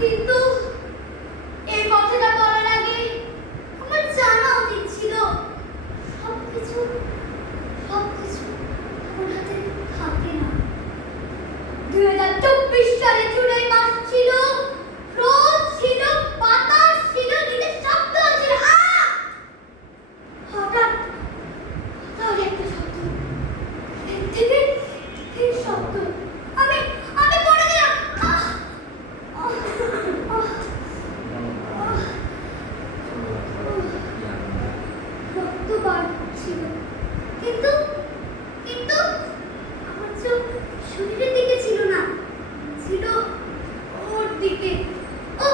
কিন্তু এই কথাটা বলার আগে আমার জানা উচিত ছিল সবকিছু সবকিছু আমার হাতে থাকে না। 2024 সালে জুলাই মাস ছিল, রোদ ছিল, বাতাস ছিল, নিচে শব্দ ছিল। হঠাৎ হঠাৎ একটা শব্দ, এর থেকে এই শব্দ, আমি আমি পড়ে গেলাম। রক্ত বাড়ছিল, কিন্তু কিন্তু আমার চোখ শরীরের দিকে ছিল না, ছিল ওর দিকে। ও